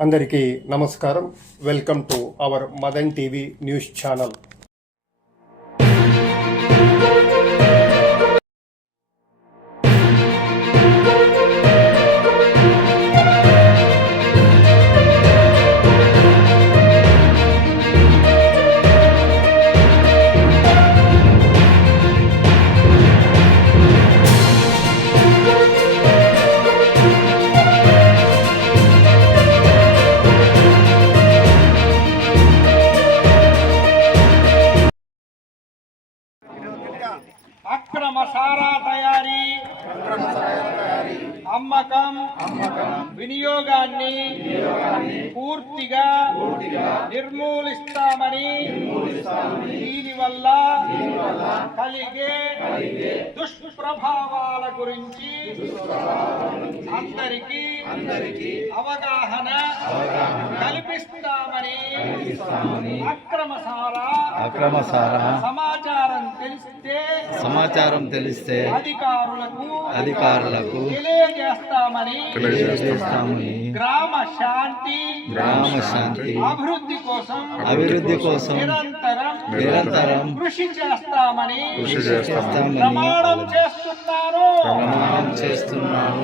అందరికీ నమస్కారం. Welcome to our Madan TV news channel. అక్రమ సారా తయారీ. అమ్మకం. వినియోగాన్ని పూర్తిగా నిర్మూలిస్తామని దీనివల్ల కలిగే దుష్ప్రభావాల గురించి అందరికీ అవగాహన కల్పిస్తామని అక్రమ సారా అక్రమ సారా సమాచారం తెలిస్తే సమాచారం తెలిస్తే అధికారులకు అధికారులకు తెలియజేస్తామని. తెలియజేస్తామని. గ్రామ శాంతి గ్రామ శాంతి. అభివృద్ధి కోసం అభివృద్ధి కోసం నిరంతరం నిరంతరం కృషి చేస్తామని కృషి చేస్తామని ప్రమాణం చేస్తున్నారు. ప్రమాణం చేస్తున్నాను